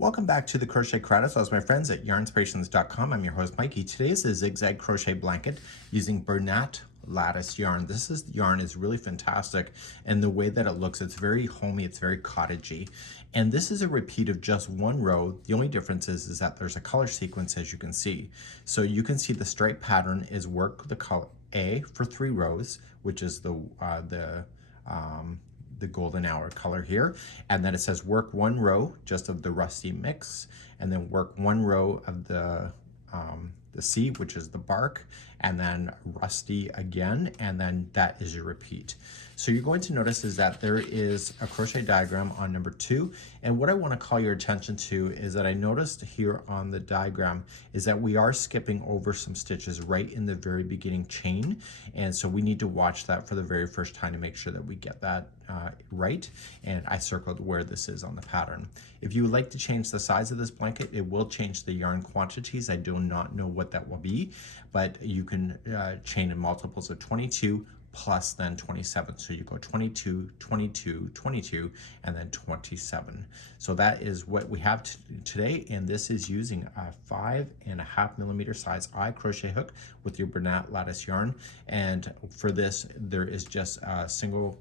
Welcome back to the Crochet Credits. As my friends at yarnspirations.com, I'm your host Mikey. Today is a zigzag crochet blanket using Bernat lattice yarn. This yarn is really fantastic, and the way that it looks, it's very homey, it's very cottagey. And this is a repeat of just one row. The only difference is that there's a color sequence, as you can see. So you can see the stripe pattern is work the color A for 3 rows, which is the golden hour color here, and then it says work 1 row just of the rusty mix, and then work 1 row of the C, which is the bark, and then rusty again, and then that is your repeat. So you're going to notice is that there is a crochet diagram on number 2, and what I want to call your attention to is that I noticed here on the diagram is that we are skipping over some stitches right in the very beginning chain, and so we need to watch that for the very first time to make sure that we get that right, and I circled where this is on the pattern. If you would like to change the size of this blanket, it will change the yarn quantities. I do not know what that will be, but you can chain in multiples of 22 plus then 27. So you go 22, 22, 22, and then 27. So that is what we have today, and this is using a 5.5 millimeter size eye crochet hook with your Bernat lattice yarn. And for this, there is just a single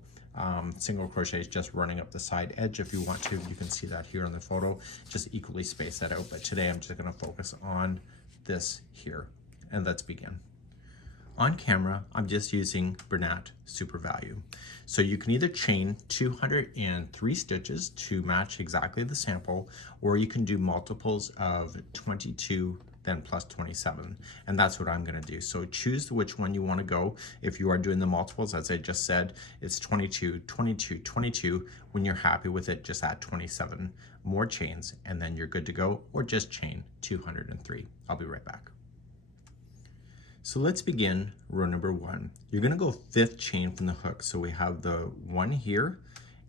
crochet is just running up the side edge. If you want to, you can see that here on the photo. Just equally space that out, but today I'm just going to focus on this here, and let's begin. On camera, I'm just using Bernat Super Value. So you can either chain 203 stitches to match exactly the sample, or you can do multiples of 22 then plus 27, and that's what I'm going to do. So choose which one you want to go. If you are doing the multiples, as I just said, it's 22, 22, 22. When you're happy with it, just add 27 more chains, and then you're good to go, or just chain 203. I'll be right back. So let's begin row number 1. You're going to go 5th chain from the hook. So we have the 1 here,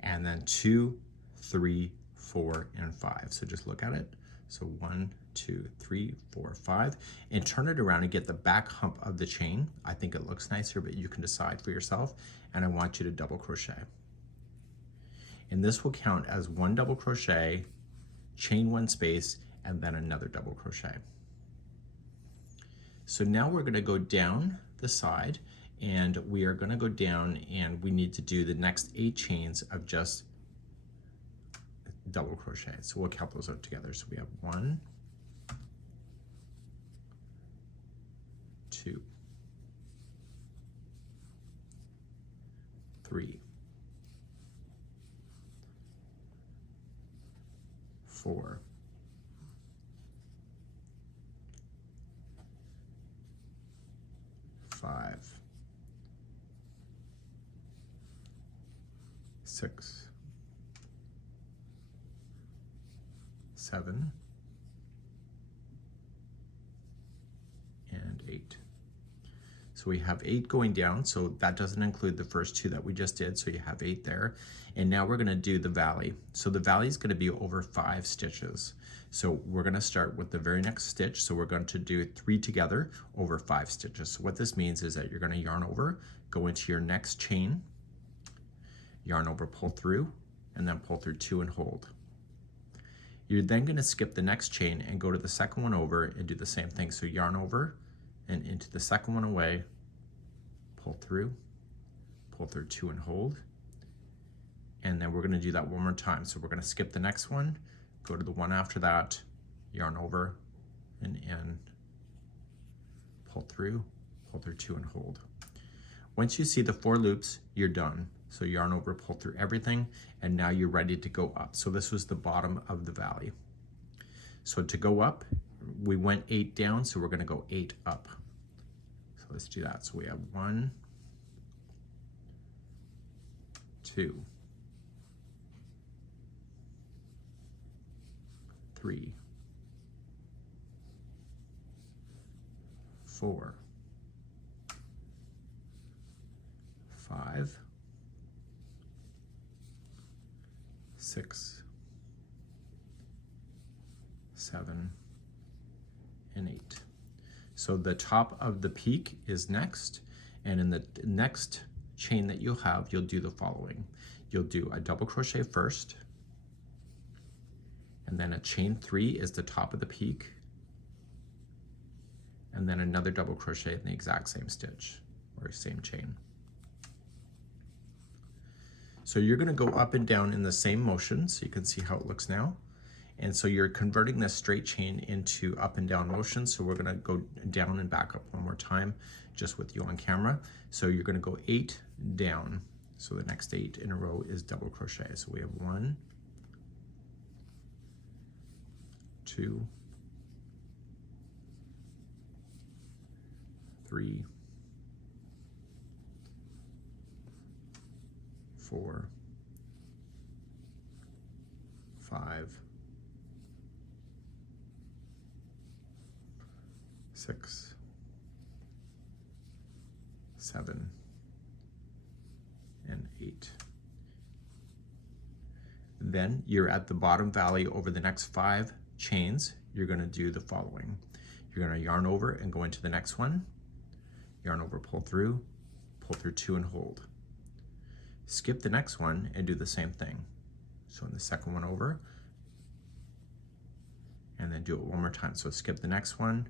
and then 2, 3, 4, and 5. So just look at it. So 1, 2, 3, 4, 5, and turn it around and get the back hump of the chain. I think it looks nicer, but you can decide for yourself. And I want you to double crochet. And this will count as 1 double crochet, chain 1 space, and then another double crochet. So now we're going to go down the side, and we are going to go down, and we need to do the next 8 chains of just double crochet. So we'll count those out together. So we have 1, 2, 3, 4, 5, 6, 7, and 8. So we have 8 going down, so that doesn't include the first 2 that we just did, so you have 8 there. And now we're going to do the valley. So the valley is going to be over 5 stitches. So we're going to start with the very next stitch, so we're going to do 3 together over 5 stitches. So what this means is that you're going to yarn over, go into your next chain, yarn over, pull through, and then pull through 2 and hold. You're then going to skip the next chain and go to the second one over and do the same thing. So yarn over and into the second one away, pull through 2 and hold. And then we're going to do that one more time. So we're going to skip the next one, go to the one after that, yarn over and in, pull through 2 and hold. Once you see the 4 loops, you're done. So yarn over, pull through everything, and now you're ready to go up. So this was the bottom of the valley. So to go up, we went 8 down, so we're going to go 8 up. So let's do that. So we have 1, 2, 3, 4, 5, 6, 7, and 8. So the top of the peak is next, and in the next chain that you'll have, you'll do the following. You'll do a double crochet first, and then a chain 3 is the top of the peak, and then another double crochet in the exact same stitch or same chain. So you're going to go up and down in the same motion, so you can see how it looks now. And so you're converting this straight chain into up and down motion. So we're going to go down and back up one more time just with you on camera. So you're going to go 8 down. So the next 8 in a row is double crochet. So we have 1, 2, 3, 4, 5, 6, 7, and 8. Then you're at the bottom valley over the next 5 chains. You're going to do the following. You're going to yarn over and go into the next one. Yarn over, pull through 2 and hold. Skip the next one and do the same thing. So in the second one over, and then do it one more time. So skip the next one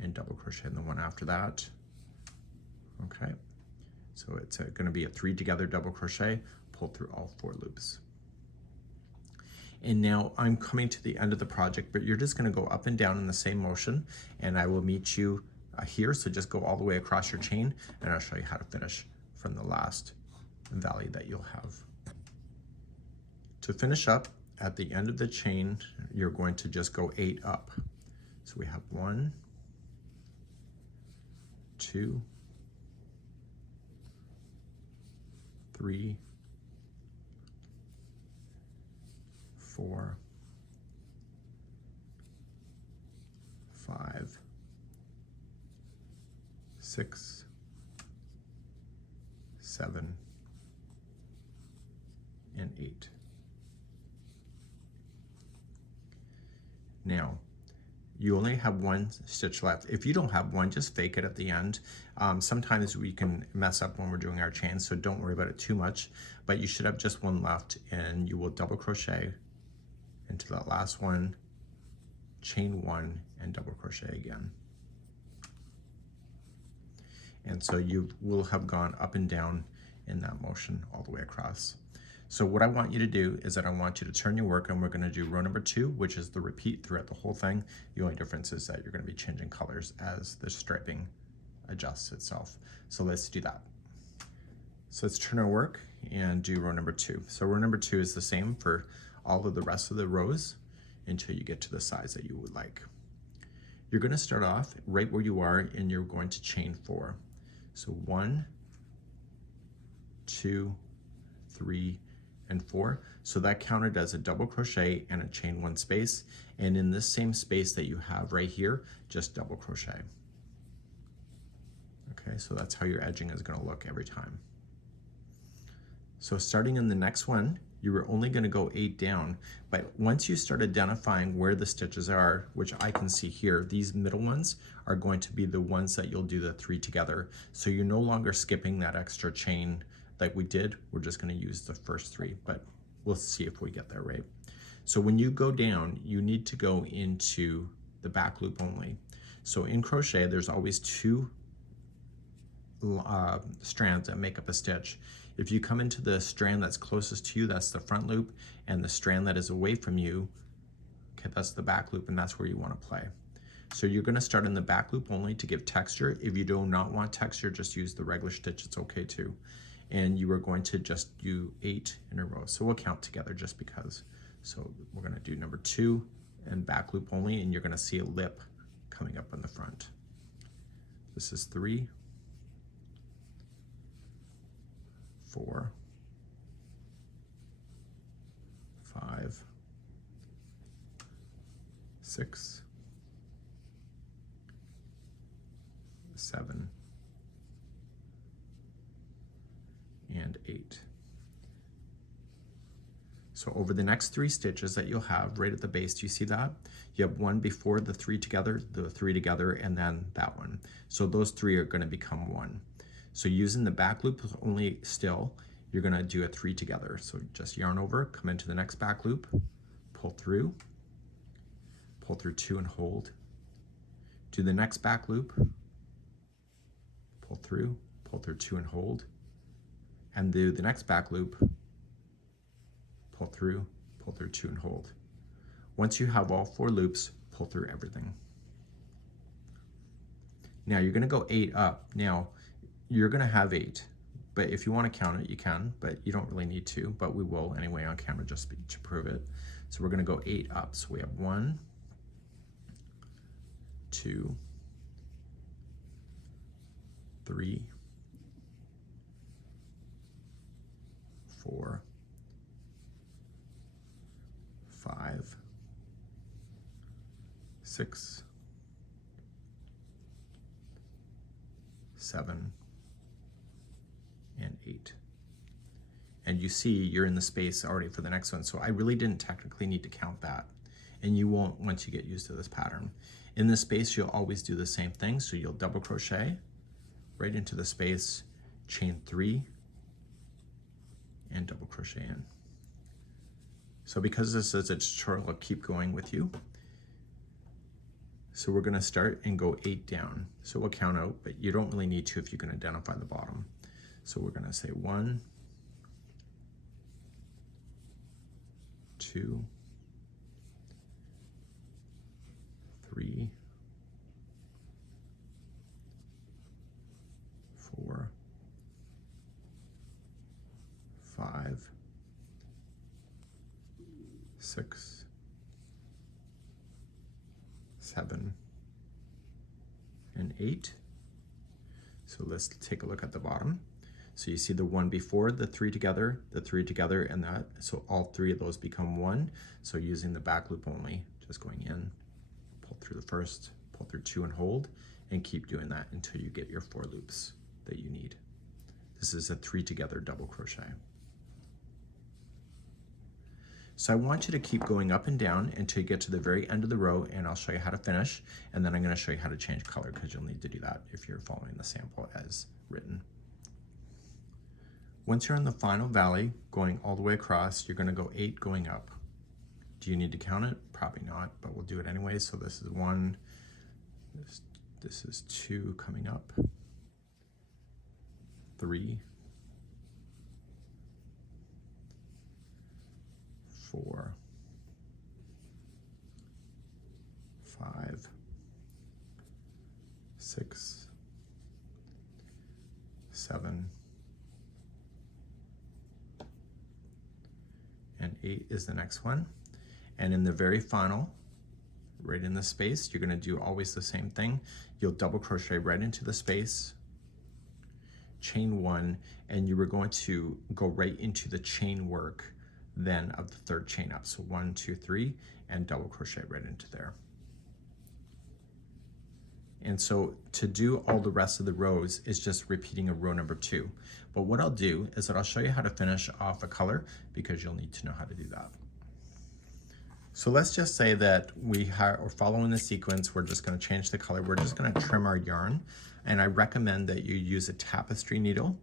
and double crochet in the one after that. Okay, so it's going to be a 3 together double crochet, pull through all 4 loops. And now I'm coming to the end of the project, but you're just going to go up and down in the same motion, and I will meet you here. So just go all the way across your chain, and I'll show you how to finish from the last valley that you'll have. To finish up at the end of the chain, you're going to just go 8 up. So we have 1, 2, 3, 4, 5, 6, 7, and 8. Now, you only have 1 stitch left. If you don't have one, just fake it at the end. Sometimes we can mess up when we're doing our chains, so don't worry about it too much, but you should have just 1 left, and you will double crochet into that last one, chain 1, and double crochet again. And so you will have gone up and down in that motion all the way across. So what I want you to do is that I want you to turn your work, and we're going to do row number 2, which is the repeat throughout the whole thing. The only difference is that you're going to be changing colors as the striping adjusts itself. So let's do that. So let's turn our work and do row number 2. So row number 2 is the same for all of the rest of the rows until you get to the size that you would like. You're going to start off right where you are, and you're going to chain 4. So 1, 2, 3, and 4. So that counted as a double crochet and a chain 1 space. And in this same space that you have right here, just double crochet. Okay, so that's how your edging is going to look every time. So starting in the next one, you were only going to go 8 down, but once you start identifying where the stitches are, which I can see here, these middle ones are going to be the ones that you'll do the 3 together. So you're no longer skipping that extra chain like we did. We're just going to use the first 3, but we'll see if we get there, right? So when you go down, you need to go into the back loop only. So in crochet, there's always 2 strands that make up a stitch. If you come into the strand that's closest to you, that's the front loop, and the strand that is away from you, okay, that's the back loop, and that's where you want to play. So you're going to start in the back loop only to give texture. If you do not want texture, just use the regular stitch, it's okay too. And you are going to just do 8 in a row. So we'll count together just because. So we're going to do number 2 and back loop only, and you're going to see a lip coming up on the front. This is 3, 4, 5, 6, 7, and 8. So over the next 3 stitches that you'll have right at the base, do you see that? You have 1 before the 3 together, the 3 together, and then that one. So those 3 are going to become 1. So using the back loop only still, you're going to do a 3 together. So just yarn over, come into the next back loop, pull through, pull through 2 and hold. Do the next back loop, pull through 2 and hold, and do the next back loop, pull through 2 and hold. Once you have all 4 loops, pull through everything. Now you're going to go 8 up. Now you're going to have 8, but if you want to count it, you can, but you don't really need to, but we will anyway on camera just to prove it. So we're going to go 8 up. So we have 1, 2, 3, 4, 5, 6, 7, and 8. And you see you're in the space already for the next one, so I really didn't technically need to count that, and you won't once you get used to this pattern. In this space you'll always do the same thing, so you'll double crochet right into the space, chain 3, and double crochet in. So because this is a tutorial, I'll keep going with you. So we're going to start and go 8 down. So we'll count out, but you don't really need to if you can identify the bottom. So we're going to say 1, 2, 3, 4, 5, 6, 7, and 8. So let's take a look at the bottom. So you see the one before, the 3 together, and that. So all 3 of those become 1. So using the back loop only, just going in, pull through the first, pull through 2 and hold, and keep doing that until you get your 4 loops that you need. This is a 3 together double crochet. So I want you to keep going up and down until you get to the very end of the row, and I'll show you how to finish, and then I'm going to show you how to change color because you'll need to do that if you're following the sample as written. Once you're in the final valley, going all the way across, you're going to go 8 going up. Do you need to count it? Probably not, but we'll do it anyway. So this is 1, this is 2 coming up, 3, 4, 5, 6, 7, and 8 is the next one. And in the very final, right in the space, you're going to do always the same thing. You'll double crochet right into the space, chain 1, and you were going to go right into the chain work then of the 3rd chain up. So 1, 2, 3, and double crochet right into there. And so to do all the rest of the rows is just repeating a row number 2. But what I'll do is that I'll show you how to finish off a color because you'll need to know how to do that. So let's just say that we're following the sequence. We're just going to change the color. We're just going to trim our yarn. And I recommend that you use a tapestry needle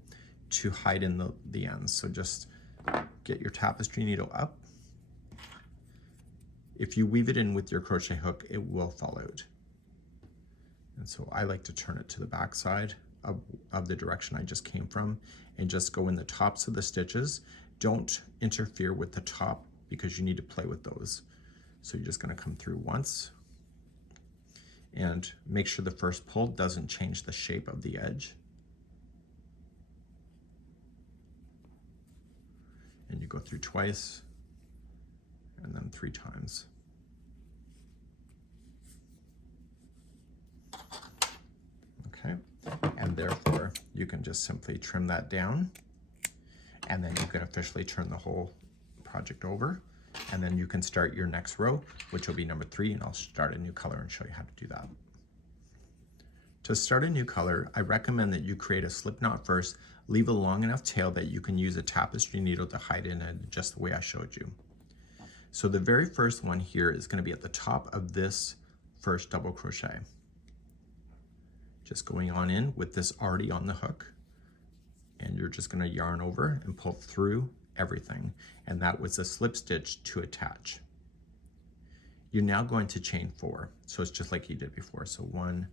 to hide in the ends. So just get your tapestry needle up. If you weave it in with your crochet hook, it will fall out. And so I like to turn it to the back side of the direction I just came from and just go in the tops of the stitches. Don't interfere with the top because you need to play with those. So you're just going to come through once and make sure the first pull doesn't change the shape of the edge. And you go through twice and then 3 times. Okay, and therefore you can just simply trim that down, and then you can officially turn the whole project over, and then you can start your next row, which will be number 3, and I'll start a new color and show you how to do that. To start a new color, I recommend that you create a slip knot first, leave a long enough tail that you can use a tapestry needle to hide in it just the way I showed you. So the very first one here is going to be at the top of this first double crochet. Just going on in with this already on the hook, and you're just going to yarn over and pull through everything, and that was a slip stitch to attach. You're now going to chain 4. So it's just like you did before. So 1,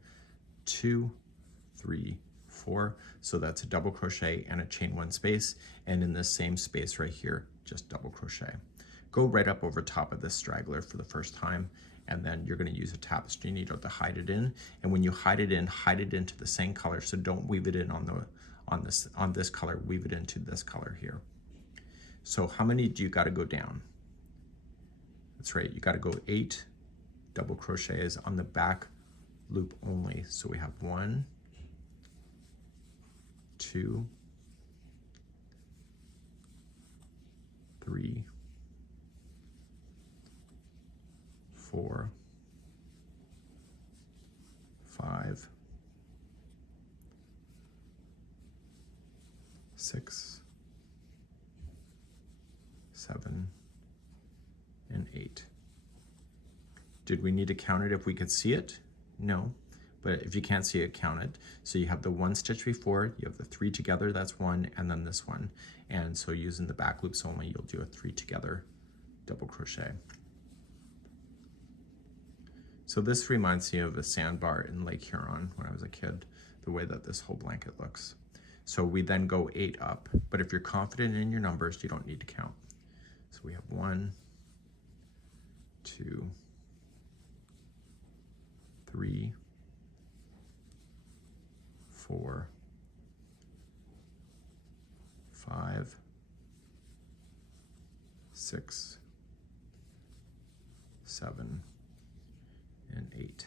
2, 3, 4. So that's a double crochet and a chain 1 space. And in this same space right here, just double crochet. Go right up over top of this straggler for the first time, and then you're going to use a tapestry needle to hide it in. And when you hide it into the same color. So don't weave it in on this color, weave it into this color here. So how many do you got to go down? That's right, you got to go 8 double crochets on the back loop only. So we have 1, 2, 3, 4, 5, 6, 7, and 8. Did we need to count it if we could see it? No, but if you can't see it, count it. So you have the 1 stitch before, you have the 3 together, that's 1, and then this one. And so using the back loops only, you'll do a 3 together double crochet. So this reminds me of a sandbar in Lake Huron when I was a kid, the way that this whole blanket looks. So we then go 8 up, but if you're confident in your numbers, you don't need to count. So we have 1, 2, 3, 4, 5, 6, 7, and 8.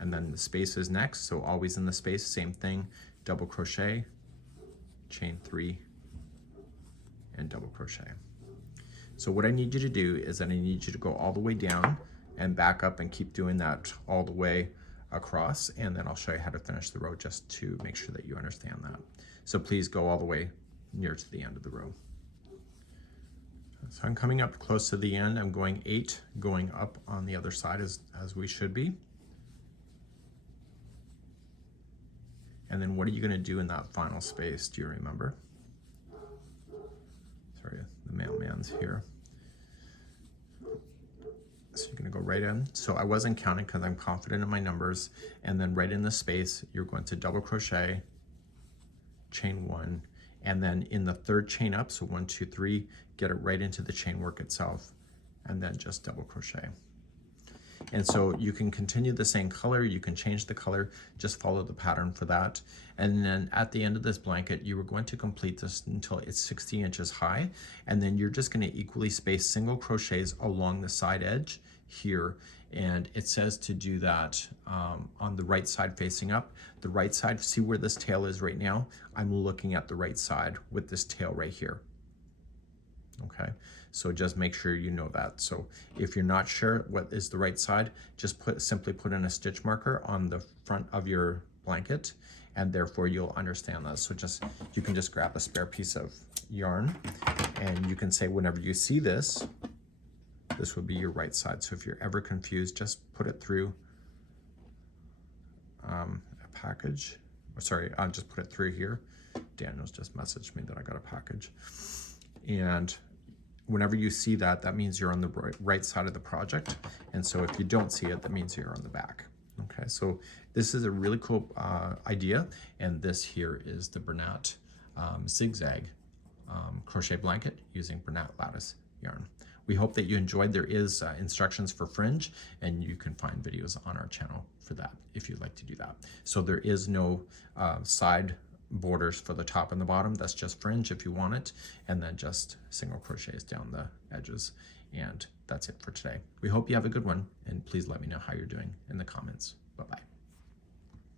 And then the space is next, so always in the space, same thing, double crochet, chain 3, and double crochet. So what I need you to do is that I need you to go all the way down and back up and keep doing that all the way across, and then I'll show you how to finish the row just to make sure that you understand that. So please go all the way near to the end of the row. So I'm coming up close to the end. I'm going 8, going up on the other side as we should be. And then what are you going to do in that final space? Do you remember? Sorry, the mailman's here. So you're going to go right in. So I wasn't counting because I'm confident in my numbers. And then right in the space, you're going to double crochet, chain 1, and then in the 3rd chain up, so 1, 2, 3, get it right into the chain work itself, and then just double crochet. And so you can continue the same color, you can change the color, just follow the pattern for that. And then at the end of this blanket, you are going to complete this until it's 60 inches high, and then you're just going to equally space single crochets along the side edge here. And it says to do that on the right side facing up. The right side, see where this tail is right now? I'm looking at the right side with this tail right here. Okay, so just make sure you know that. So if you're not sure what is the right side, just simply put in a stitch marker on the front of your blanket, and therefore you'll understand that. So you can just grab a spare piece of yarn, and you can say whenever you see this, this would be your right side. So if you're ever confused, just put it through a package. Sorry, I'll just put it through here. Daniel's just messaged me that I got a package. And whenever you see that, that means you're on the right side of the project. And so if you don't see it, that means you're on the back. Okay, so this is a really cool idea. And this here is the Bernat Zig-Zag crochet blanket using Bernat lattice yarn. We hope that you enjoyed. There is instructions for fringe, and you can find videos on our channel for that if you'd like to do that. So there is no side borders for the top and the bottom. That's just fringe if you want it, and then just single crochets down the edges. And that's it for today. We hope you have a good one, and please let me know how you're doing in the comments. Bye-bye.